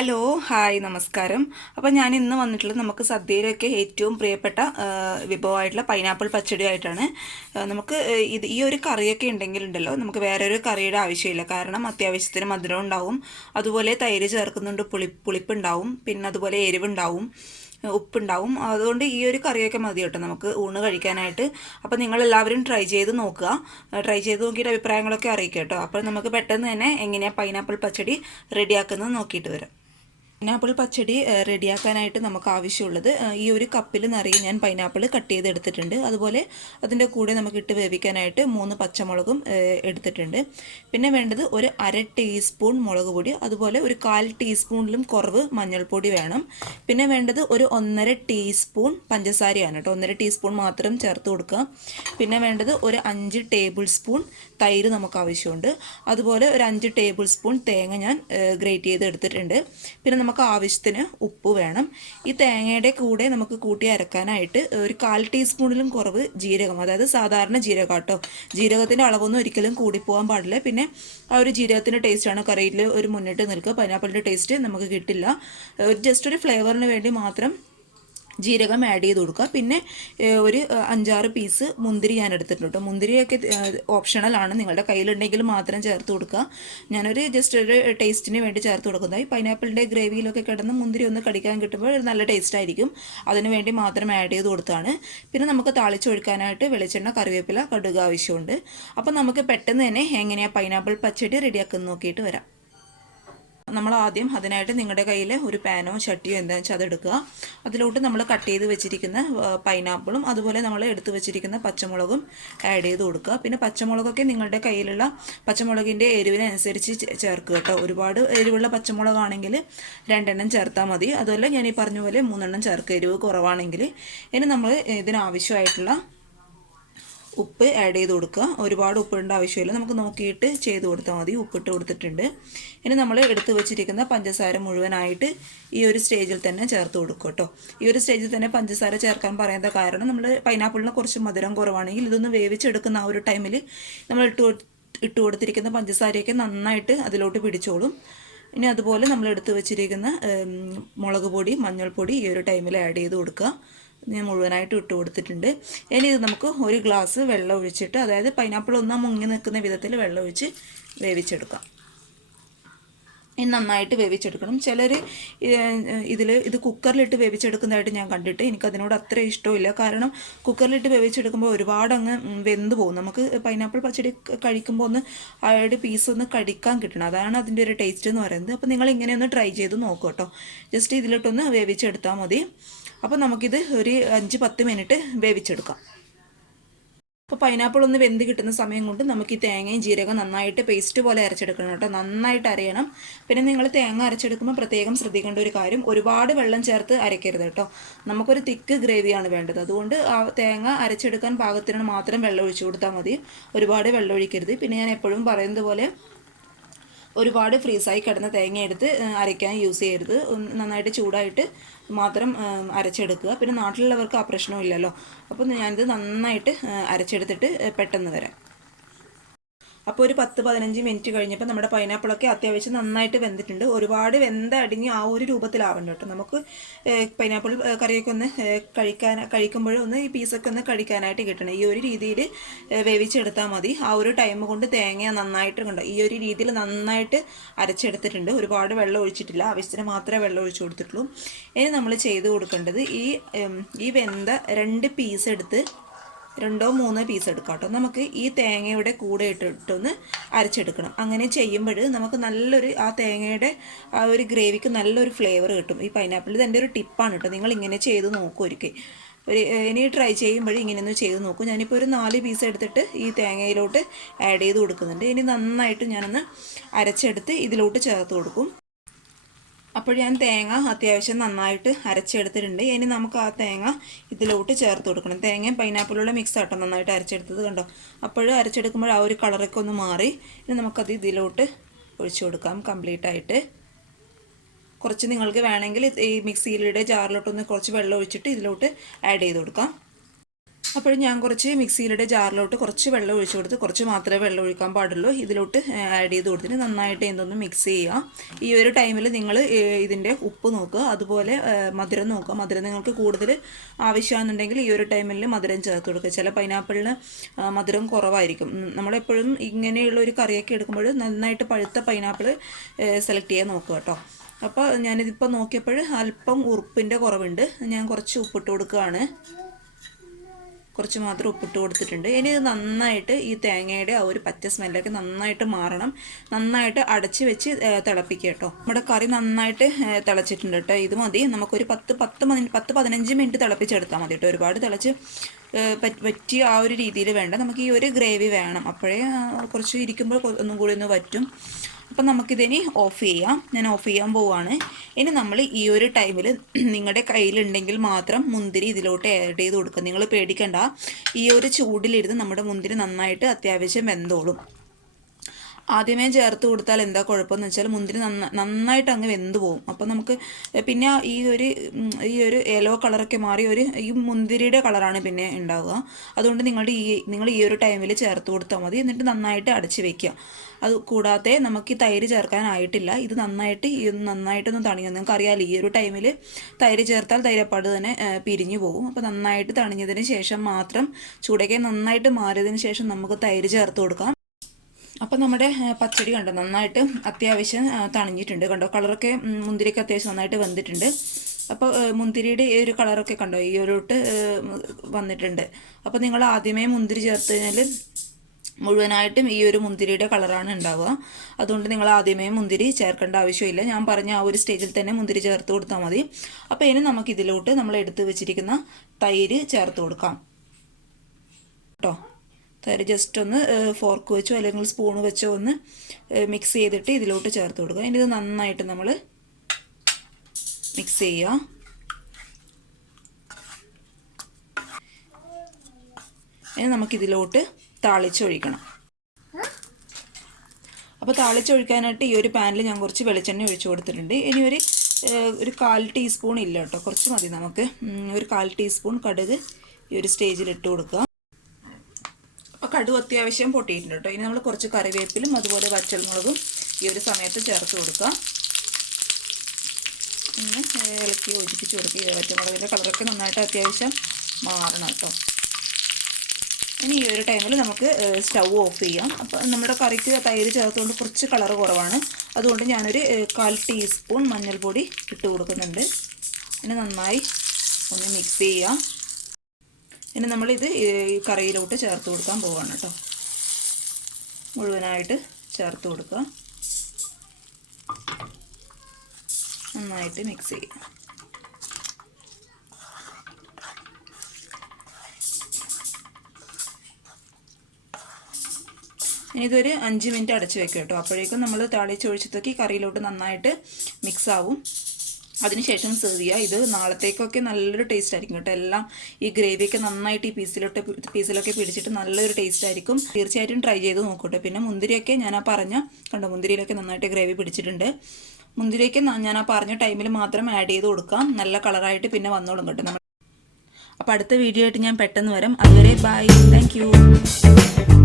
Hello hi നമസ്കാരം. അപ്പോൾ ഞാൻ ഇന്ന് വന്നിട്ടുള്ളത് നമുക്ക് സദ്യയിലൊക്കെ ഏറ്റവും പ്രിയപ്പെട്ട വിഭവമായിട്ടുള്ള പൈനാപ്പിൾ പച്ചടി ആയിട്ടാണ്. നമുക്ക് ഇത് ഈ ഒരു കറിയൊക്കെ ഉണ്ടെങ്കിൽ ഉണ്ടല്ലോ നമുക്ക് വേറെ ഒരു കറിയുടെ ആവശ്യമില്ല. കാരണം അത്യാവശ്യത്തിന് മധുരം ഉണ്ടാവും. അതുപോലെ തൈര് ചേർക്കുന്നുണ്ട് പുളി പുളിപ്പുണ്ടാവും. പിന്നെ അതുപോലെ എരിവുണ്ടാവും ഉപ്പുണ്ടാവും. അതുകൊണ്ട് ഈ ഒരു കറിയൊക്കെ മതി കേട്ടോ നമുക്ക് ഊണ് കഴിക്കാനായിട്ട്. അപ്പോൾ നിങ്ങളെല്ലാവരും ട്രൈ ചെയ്ത് നോക്കുക. ട്രൈ ചെയ്ത് നോക്കിയിട്ട് അഭിപ്രായങ്ങളൊക്കെ അറിയിക്കുക കേട്ടോ. അപ്പോൾ നമുക്ക് പെട്ടെന്ന് തന്നെ എങ്ങനെയാണ് പൈനാപ്പിൾ പച്ചടി റെഡിയാക്കുന്നത് നോക്കിയിട്ട് വരാം. പൈനാപ്പിൾ പച്ചടി റെഡിയാക്കാനായിട്ട് നമുക്ക് ആവശ്യമുള്ളത്. ഈ ഒരു കപ്പിൽ നിറയെ ഞാൻ പൈനാപ്പിൾ കട്ട് ചെയ്ത് എടുത്തിട്ടുണ്ട് അതുപോലെ അതിന്റെ കൂടെ നമുക്ക് ഇട്ട് വേവിക്കാനായിട്ട് മൂന്ന് പച്ചമുളകും എടുത്തിട്ടുണ്ട്. പിന്നെ വേണ്ടത് ഒരു അര ടീസ്പൂൺ മുളക് പൊടി അതുപോലെ ഒരു കാൽ ടീസ്പൂണിലും കുറവ് മഞ്ഞൾപ്പൊടി വേണം. പിന്നെ വേണ്ടത് ഒരു ഒന്നര ടീസ്പൂൺ പഞ്ചസാരയാണ് കേട്ടോ. ഒന്നര ടീസ്പൂൺ മാത്രം ചേർത്ത് കൊടുക്കുക. പിന്നെ വേണ്ടത് ഒരു അഞ്ച് ടേബിൾ സ്പൂൺ തൈര് നമുക്ക് ആവശ്യമുണ്ട്. അതുപോലെ ഒരു അഞ്ച് ടേബിൾ സ്പൂൺ തേങ്ങ ഞാൻ ഗ്രേറ്റ് ചെയ്ത് എടുത്തിട്ടുണ്ട് പിന്നെ നമുക്ക് ആവശ്യത്തിന് ഉപ്പ് വേണം. ഈ തേങ്ങയുടെ കൂടെ നമുക്ക് കൂട്ടി അരക്കാനായിട്ട് ഒരു കാൽ ടീസ്പൂണിലും കുറവ് ജീരകം അതായത് സാധാരണ ജീരകം കേട്ടോ. ജീരകത്തിന്റെ അളവൊന്നും ഒരിക്കലും കൂടിപ്പോകാൻ പാടില്ല. പിന്നെ ആ ഒരു ജീരകത്തിന്റെ ടേസ്റ്റാണ് കറിയിൽ ഒരു മുന്നിട്ട് നിൽക്കുക. പൈനാപ്പിളിന്റെ ടേസ്റ്റ് നമുക്ക് കിട്ടില്ല. ജസ്റ്റ് ഒരു ഫ്ലേവറിന് വേണ്ടി മാത്രം ജീരകം ആഡ് ചെയ്ത് കൊടുക്കുക. പിന്നെ ഒരു അഞ്ചാറ് പീസ് മുന്തിരി ഞാൻ എടുത്തിട്ടുണ്ട് മുന്തിരിയൊക്കെ ആണ്. നിങ്ങളുടെ കയ്യിലുണ്ടെങ്കിൽ മാത്രം ചേർത്ത് കൊടുക്കുക. ഞാനൊരു ജസ്റ്റ് ഒരു ടേസ്റ്റിന് വേണ്ടി ചേർത്ത് കൊടുക്കുന്നതായി. പൈനാപ്പിളിന്റെ ഗ്രേവിയിലൊക്കെ കിടന്ന് മുന്തിരി ഒന്ന് കടിക്കാൻ കിട്ടുമ്പോൾ നല്ല ടേസ്റ്റ് ആയിരിക്കും. അതിന് വേണ്ടി മാത്രം ആഡ് ചെയ്ത് കൊടുത്താണ് പിന്നെ നമുക്ക് താളിച്ചൊഴിക്കാനായിട്ട് വെളിച്ചെണ്ണ കറിവേപ്പില കടുക ആവശ്യമുണ്ട്. അപ്പോൾ നമുക്ക് പെട്ടെന്ന് തന്നെ എങ്ങനെയാണ് പൈനാപ്പിൾ പച്ചടി റെഡിയാക്കുന്ന നോക്കിയിട്ട് വരാം. നമ്മൾ ആദ്യം അതിനായിട്ട് നിങ്ങളുടെ കയ്യിൽ ഒരു പാനോ ചട്ടിയോ എന്താണെന്ന് വെച്ചാൽ അതെടുക്കുക അതിലോട്ട് നമ്മൾ കട്ട് ചെയ്ത് വെച്ചിരിക്കുന്ന പൈനാപ്പിളും അതുപോലെ നമ്മൾ എടുത്ത് വെച്ചിരിക്കുന്ന പച്ചമുളകും ആഡ് ചെയ്ത് കൊടുക്കുക. പിന്നെ പച്ചമുളകൊക്കെ നിങ്ങളുടെ കയ്യിലുള്ള പച്ചമുളകിന്റെ എരിവിനനുസരിച്ച് ചേർക്കുക കേട്ടോ. ഒരുപാട് എരിവുള്ള പച്ചമുളകാണെങ്കിൽ രണ്ടെണ്ണം ചേർത്താൽ മതി. അതുപോലെ ഞാൻ ഈ പറഞ്ഞ പോലെ മൂന്നെണ്ണം ചേർക്കുക. എരിവ് കുറവാണെങ്കിൽ ഇനി നമ്മൾ ഇതിനാവശ്യമായിട്ടുള്ള ഉപ്പ് ആഡ് ചെയ്ത് കൊടുക്കുക. ഒരുപാട് ഉപ്പിടേണ്ട ആവശ്യമില്ല. നമുക്ക് നോക്കിയിട്ട് ചെയ്ത് കൊടുത്താൽ മതി. ഉപ്പിട്ട് കൊടുത്തിട്ടുണ്ട്. ഇനി നമ്മൾ എടുത്തു വെച്ചിരിക്കുന്ന പഞ്ചസാര മുഴുവനായിട്ട് ഈ ഒരു സ്റ്റേജിൽ തന്നെ ചേർത്ത് കൊടുക്കുക കേട്ടോ. ഈ ഒരു സ്റ്റേജിൽ തന്നെ പഞ്ചസാര ചേർക്കാൻ പറയുന്ന കാരണം നമ്മൾ പൈനാപ്പിളിന് കുറച്ച് മധുരം കുറവാണെങ്കിൽ ഇതൊന്ന് വേവിച്ചെടുക്കുന്ന ആ ഒരു ടൈമിൽ നമ്മൾ ഇട്ട് ഇട്ട് കൊടുത്തിരിക്കുന്ന പഞ്ചസാരയൊക്കെ നന്നായിട്ട് അതിലോട്ട് പിടിച്ചോളും. ഇനി അതുപോലെ നമ്മൾ എടുത്ത് വെച്ചിരിക്കുന്ന മുളക് പൊടി മഞ്ഞൾപ്പൊടി ഈ ഒരു ടൈമിൽ ആഡ് ചെയ്ത് കൊടുക്കുക. ഞാൻ മുഴുവനായിട്ട് ഇട്ട് കൊടുത്തിട്ടുണ്ട്. ഇനി ഇത് നമുക്ക് ഒരു ഗ്ലാസ് വെള്ളം ഒഴിച്ചിട്ട് അതായത് പൈനാപ്പിൾ ഒന്നാം മുങ്ങി നിൽക്കുന്ന വിധത്തിൽ വെള്ളം ഒഴിച്ച് വേവിച്ചെടുക്കാം. ഇനി നന്നായിട്ട് വേവിച്ചെടുക്കണം. ചിലർ ഇതിൽ ഇത് കുക്കറിലിട്ട് വേവിച്ചെടുക്കുന്നതായിട്ട് ഞാൻ കണ്ടിട്ട് എനിക്കതിനോട് അത്ര ഇഷ്ടമില്ല. കാരണം കുക്കറിലിട്ട് വേവിച്ചെടുക്കുമ്പോൾ ഒരുപാട് അങ്ങ് വെന്ത് പോകും. നമുക്ക് പൈനാപ്പിൾ പച്ചടി കഴിക്കുമ്പോൾ ഒന്ന് അയാളുടെ പീസ് ഒന്ന് കടിക്കാൻ കിട്ടണം. അതാണ് അതിന്റെ ഒരു ടേസ്റ്റ് എന്ന് പറയുന്നത്. അപ്പോൾ നിങ്ങൾ ഇങ്ങനെ ഒന്ന് ട്രൈ ചെയ്ത് നോക്കൂ കേട്ടോ. ജസ്റ്റ് ഇതിലിട്ടൊന്ന് വേവിച്ചെടുത്താൽ മതി. അപ്പോൾ നമുക്കിത് ഒരു അഞ്ച് പത്ത് മിനിറ്റ് വേവിച്ചെടുക്കാം. അപ്പോൾ പൈനാപ്പിൾ ഒന്ന് വെന്ത് കിട്ടുന്ന സമയം കൊണ്ട് നമുക്ക് ഈ തേങ്ങയും ജീരകം നന്നായിട്ട് പേസ്റ്റ് പോലെ അരച്ചെടുക്കണം കേട്ടോ. നന്നായിട്ട് അരയണം. പിന്നെ നിങ്ങൾ തേങ്ങ അരച്ചെടുക്കുമ്പോൾ പ്രത്യേകം ശ്രദ്ധിക്കേണ്ട ഒരു കാര്യം ഒരുപാട് വെള്ളം ചേർത്ത് അരയ്ക്കരുത് കേട്ടോ. നമുക്കൊരു തിക്ക് ഗ്രേവിയാണ് വേണ്ടത്. അതുകൊണ്ട് ആ തേങ്ങ അരച്ചെടുക്കാൻ പാകത്തിന് മാത്രം വെള്ളം ഒഴിച്ചു കൊടുത്താൽ മതി. ഒരുപാട് വെള്ളം ഒഴിക്കരുത്. പിന്നെ ഞാൻ എപ്പോഴും പറയുന്നത് പോലെ ഒരുപാട് ഫ്രീസായി കിടന്ന തേങ്ങ എടുത്ത് അരയ്ക്കാൻ യൂസ് ചെയ്യരുത്. നന്നായിട്ട് ചൂടായിട്ട് മാത്രം അരച്ചെടുക്കുക. പിന്നെ നാട്ടിലുള്ളവർക്ക് ആ പ്രശ്നമില്ലല്ലോ അപ്പോൾ ഞാനിത് നന്നായിട്ട് അരച്ചെടുത്തിട്ട് പെട്ടെന്ന് വരാം അപ്പോൾ ഒരു പത്ത് പതിനഞ്ച് മിനിറ്റ് കഴിഞ്ഞപ്പോൾ നമ്മുടെ പൈനാപ്പിളൊക്കെ അത്യാവശ്യം നന്നായിട്ട് വെന്തിട്ടുണ്ട്. ഒരുപാട് വെന്ത അടിഞ്ഞ് ആ ഒരു രൂപത്തിലാവണ്ട കേട്ടോ. നമുക്ക് പൈനാപ്പിൾ കറിയൊക്കെ ഒന്ന് കഴിക്കാൻ കഴിക്കുമ്പോഴും ഒന്ന് ഈ പീസൊക്കെ ഒന്ന് കഴിക്കാനായിട്ട് കിട്ടണം. ഈ ഒരു രീതിയിൽ വേവിച്ചെടുത്താൽ മതി. ആ ഒരു ടൈം കൊണ്ട് തേങ്ങ നന്നായിട്ട് കണ്ടോ ഈ ഒരു രീതിയിൽ നന്നായിട്ട് അരച്ചെടുത്തിട്ടുണ്ട്. ഒരുപാട് വെള്ളം ഒഴിച്ചിട്ടില്ല. ആവശ്യത്തിന് മാത്രമേ വെള്ളം ഒഴിച്ചു കൊടുത്തിട്ടുള്ളൂ. ഇനി നമ്മൾ ചെയ്ത് കൊടുക്കേണ്ടത് ഈ ഈ വെന്ത രണ്ട് പീസ് എടുത്ത് രണ്ടോ മൂന്നോ പീസ് എടുക്കാം കേട്ടോ നമുക്ക് ഈ തേങ്ങയുടെ കൂടെ ഇട്ടിട്ടൊന്ന് അരച്ചെടുക്കണം. അങ്ങനെ ചെയ്യുമ്പോൾ നമുക്ക് നല്ലൊരു ആ തേങ്ങയുടെ ആ ഒരു ഗ്രേവിക്ക് നല്ലൊരു ഫ്ലേവർ കിട്ടും. ഈ പൈനാപ്പിൾ എന്റെ ഒരു ടിപ്പാണ് കേട്ടോ നിങ്ങൾ ഇങ്ങനെ ചെയ്ത് നോക്കൂ ഒരിക്കൽ. ഒരു ഇനി ട്രൈ ചെയ്യുമ്പോൾ ഇങ്ങനെയൊന്ന് ചെയ്ത് നോക്കും. ഞാനിപ്പോൾ ഒരു നാല് പീസ് എടുത്തിട്ട് ഈ തേങ്ങയിലോട്ട് ആഡ് ചെയ്ത് കൊടുക്കുന്നുണ്ട്. ഇനി നന്നായിട്ട് ഞാനൊന്ന് അരച്ചെടുത്ത് ഇതിലോട്ട് ചേർത്ത് കൊടുക്കും. അപ്പോൾ ഞാൻ തേങ്ങ അത്യാവശ്യം നന്നായിട്ട് അരച്ചെടുത്തിട്ടുണ്ട്. ഇനി നമുക്ക് ആ തേങ്ങ ഇതിലോട്ട് ചേർത്ത് കൊടുക്കണം. തേങ്ങയും പൈനാപ്പിളുള്ള മിക്സ് ആട്ടോ നന്നായിട്ട് അരച്ചെടുത്തത് കണ്ടോ? അപ്പോൾ അരച്ചെടുക്കുമ്പോൾ ആ ഒരു കളറൊക്കെ ഒന്ന് മാറി. ഇനി നമുക്കത് ഇതിലോട്ട് ഒഴിച്ചു കൊടുക്കാം കംപ്ലീറ്റ് ആയിട്ട്. കുറച്ച് നിങ്ങൾക്ക് വേണമെങ്കിൽ ഈ മിക്സിയിലൂടെ ജാറിലോട്ടൊന്ന് കുറച്ച് വെള്ളം ഒഴിച്ചിട്ട് ഇതിലോട്ട് ആഡ് ചെയ്ത് കൊടുക്കാം. അപ്പോൾ ഞാൻ കുറച്ച് മിക്സിയിലൂടെ ജാറിലോട്ട് കുറച്ച് വെള്ളം ഒഴിച്ചു കൊടുത്ത് കുറച്ച് മാത്രമേ വെള്ളം ഒഴിക്കാൻ പാടുള്ളൂ. ഇതിലോട്ട് ആഡ് ചെയ്ത് കൊടുത്തിട്ട് നന്നായിട്ട് എന്തൊന്ന് മിക്സ് ചെയ്യുക. ഈ ഒരു ടൈമിൽ നിങ്ങൾ ഇതിന്റെ ഉപ്പ് നോക്കുക. അതുപോലെ മധുരം നോക്കുക. മധുരം നിങ്ങൾക്ക് കൂടുതൽ ആവശ്യമാണെന്നുണ്ടെങ്കിൽ ഈ ഒരു ടൈമിൽ മധുരം ചേർത്ത് കൊടുക്കുക. ചില പൈനാപ്പിളിന് മധുരം കുറവായിരിക്കും. നമ്മളെപ്പോഴും ഇങ്ങനെയുള്ള ഒരു കറിയൊക്കെ എടുക്കുമ്പോൾ നന്നായിട്ട് പഴുത്ത പൈനാപ്പിൾ സെലക്ട് ചെയ്യാൻ നോക്കുക കേട്ടോ. അപ്പോൾ ഞാനിതിപ്പോൾ നോക്കിയപ്പോൾ അല്പം ഉറുപ്പിന്റെ കുറവുണ്ട്. ഞാൻ കുറച്ച് ഉപ്പിട്ട് കൊടുക്കുകയാണ്. കുറച്ച് മാത്രം ഉപ്പിട്ട് കൊടുത്തിട്ടുണ്ട്. ഇനി ഇത് നന്നായിട്ട് ഈ തേങ്ങയുടെ ആ ഒരു പച്ച സ്മെല്ലൊക്കെ നന്നായിട്ട് മാറണം. നന്നായിട്ട് അടച്ച് വെച്ച് തിളപ്പിക്കുക കേട്ടോ. നമ്മുടെ കറി നന്നായിട്ട് തിളച്ചിട്ടുണ്ട് കേട്ടോ. ഇത് മതി. നമുക്കൊരു പത്ത് പത്ത് പത്ത് പതിനഞ്ച് മിനിറ്റ് തിളപ്പിച്ചെടുത്താൽ മതി കേട്ടോ. ഒരുപാട് തിളച്ച് പറ്റിയ ആ ഒരു രീതിയിൽ വേണ്ട. നമുക്ക് ഈ ഒരു ഗ്രേവി വേണം. അപ്പോഴേ കുറച്ച് ഇരിക്കുമ്പോൾ ഒന്നും കൂടി ഒന്ന് വറ്റും. അപ്പം നമുക്കിതിനി ഓഫ് ചെയ്യാം. ഞാൻ ഓഫ് ചെയ്യാൻ പോവുകയാണ് ഇനി നമ്മൾ ഈ ഒരു ടൈമിൽ നിങ്ങളുടെ കയ്യിലുണ്ടെങ്കിൽ മാത്രം മുന്തിരി ഇതിലോട്ട് ആഡ് ചെയ്ത് കൊടുക്കുക നിങ്ങൾ പേടിക്കണ്ട. ഈ ഒരു ചൂടിലിരുന്ന് നമ്മുടെ മുന്തിരി നന്നായിട്ട് അത്യാവശ്യം വെന്തോളും. ആദ്യമേ ചേർത്ത് കൊടുത്താൽ എന്താ കുഴപ്പമെന്ന് വെച്ചാൽ മുന്തിരി നന്ന നന്നായിട്ട് അങ്ങ് വെന്ത് പോകും അപ്പോൾ നമുക്ക് പിന്നെ ഈ ഒരു ഈ ഒരു യെല്ലോ കളറൊക്കെ മാറി ഒരു ഈ മുന്തിരിയുടെ കളറാണ് പിന്നെ ഉണ്ടാവുക. അതുകൊണ്ട് നിങ്ങളുടെ ഈ നിങ്ങൾ ഈ ഒരു ടൈമിൽ ചേർത്ത് കൊടുത്താൽ മതി. എന്നിട്ട് നന്നായിട്ട് അടച്ച് വെക്കുക. അത് കൂടാതെ നമുക്ക് ഈ തൈര് ചേർക്കാനായിട്ടില്ല ഇത് നന്നായിട്ട് ഈ നന്നായിട്ടൊന്ന് തണിഞ്ഞു നിങ്ങൾക്ക് അറിയാമല്ലോ ഈ ഒരു ടൈമിൽ തൈര് ചേർത്താൽ തൈരപ്പാട് തന്നെ പിരിഞ്ഞു പോകും. അപ്പോൾ നന്നായിട്ട് തണിഞ്ഞതിന് ശേഷം മാത്രം ചൂടൊക്കെ നന്നായിട്ട് മാറിയതിന് ശേഷം നമുക്ക് തൈര് ചേർത്ത് കൊടുക്കാം. അപ്പം നമ്മുടെ പച്ചടി കണ്ടോ? നന്നായിട്ട് അത്യാവശ്യം തണിഞ്ഞിട്ടുണ്ട്. കണ്ടോ? കളറൊക്കെ മുന്തിരിക്ക് അത്യാവശ്യം നന്നായിട്ട് വന്നിട്ടുണ്ട്. അപ്പോൾ മുന്തിരിയുടെ ഈ ഒരു കളറൊക്കെ കണ്ടോ? ഈ ഒരു വന്നിട്ടുണ്ട്. അപ്പോൾ നിങ്ങൾ ആദ്യമേ മുന്തിരി ചേർത്ത് കഴിഞ്ഞാൽ മുഴുവനായിട്ടും ഈ ഒരു മുന്തിരിയുടെ കളറാണ് ഉണ്ടാവുക. അതുകൊണ്ട് നിങ്ങൾ ആദ്യമേ മുന്തിരി ചേർക്കേണ്ട ആവശ്യമില്ല. ഞാൻ പറഞ്ഞ ആ ഒരു സ്റ്റേജിൽ തന്നെ മുന്തിരി ചേർത്ത് കൊടുത്താൽ മതി. അപ്പോൾ ഇനി നമുക്ക് ഇതിലോട്ട് നമ്മൾ എടുത്ത് വെച്ചിരിക്കുന്ന തൈര് ചേർത്ത് കൊടുക്കാം. കേട്ടോ? തൈര് ജസ്റ്റ് ഒന്ന് ഫോർക്ക് വെച്ചോ അല്ലെങ്കിൽ സ്പൂൺ വെച്ചോ ഒന്ന് മിക്സ് ചെയ്തിട്ട് ഇതിലോട്ട് ചേർത്ത് കൊടുക്കുക. ഇനി ഇത് നന്നായിട്ട് നമ്മൾ മിക്സ് ചെയ്യുക. ഇനി നമുക്കിതിലോട്ട് താളിച്ചൊഴിക്കണം. അപ്പോൾ താളിച്ചൊഴിക്കാനായിട്ട് ഈ ഒരു പാനിൽ ഞാൻ കുറച്ച് വെളിച്ചെണ്ണ ഒഴിച്ചു കൊടുത്തിട്ടുണ്ട്. ഇനി ഒരു ഒരു കാൽ ടീസ്പൂൺ ഇല്ല കേട്ടോ. കുറച്ച് മതി നമുക്ക്. ഒരു കാൽ ടീസ്പൂൺ കടുക് ഈ ഒരു സ്റ്റേജിൽ ഇട്ട് കൊടുക്കുക. കടുക് അത്യാവശ്യം പൊട്ടിയിട്ടുണ്ട് കേട്ടോ. ഇനി നമ്മൾ കുറച്ച് കറിവേപ്പിലും അതുപോലെ വറ്റൽമുളകും ഈ ഒരു സമയത്ത് ചേർത്ത് കൊടുക്കാം പിന്നെ ഇളക്കി യോജിപ്പിച്ച് കൊടുക്കുക. ഈ വച്ചമുളകിന്റെ കളറൊക്കെ നന്നായിട്ട് അത്യാവശ്യം മാറണം കേട്ടോ. ഇനി ഈ ഒരു ടൈമിൽ നമുക്ക് സ്റ്റൗ ഓഫ് ചെയ്യാം. അപ്പോൾ നമ്മുടെ കറിക്ക് തൈര് ചേർത്തുകൊണ്ട് കുറച്ച് കളർ കുറവാണ്. അതുകൊണ്ട് ഞാനൊരു കാൽ ടീസ്പൂൺ മഞ്ഞൾപ്പൊടി ഇട്ട് കൊടുക്കുന്നുണ്ട്. ഇനി നന്നായി ഒന്ന് മിക്സ് ചെയ്യാം. ഇനി നമ്മളിത് ഈ കറിയിലോട്ട് ചേർത്ത് കൊടുക്കാൻ പോവാണ് കേട്ടോ. മുഴുവനായിട്ട് ചേർത്ത് കൊടുക്കുക. നന്നായിട്ട് മിക്സ് ചെയ്യുക. ഇതൊരു അഞ്ച് മിനിറ്റ് അടച്ച് വെക്കുക കേട്ടോ. അപ്പോഴേക്കും നമ്മൾ താളിച്ചൊഴിച്ചതൊക്കെ ഈ കറിയിലോട്ട് നന്നായിട്ട് മിക്സ് ആവും. അതിനുശേഷം സെർവ് ചെയ്യുക. ഇത് നാളത്തേക്കൊക്കെ നല്ലൊരു ടേസ്റ്റ് ആയിരിക്കും കേട്ടോ. എല്ലാം ഈ ഗ്രേവിയൊക്കെ നന്നായിട്ട് ഈ പീസിലോട്ട് പീസിലൊക്കെ പിടിച്ചിട്ട് നല്ലൊരു ടേസ്റ്റ് ആയിരിക്കും. തീർച്ചയായിട്ടും ട്രൈ ചെയ്ത് നോക്കട്ടെ പിന്നെ മുന്തിരിയൊക്കെ ഞാൻ ആ പറഞ്ഞ കണ്ടോ മുന്തിരിയിലൊക്കെ നന്നായിട്ട് ഗ്രേവി പിടിച്ചിട്ടുണ്ട്. മുന്തിരിയൊക്കെ ഞാൻ ആ പറഞ്ഞ ടൈമിൽ മാത്രം ആഡ് ചെയ്ത് കൊടുക്കാം. നല്ല കളറായിട്ട് പിന്നെ വന്നോളും കേട്ടോ നമ്മൾ അപ്പോൾ അടുത്ത വീഡിയോ ആയിട്ട് ഞാൻ പെട്ടെന്ന് വരാം. അതുവരെ ബൈ താങ്ക്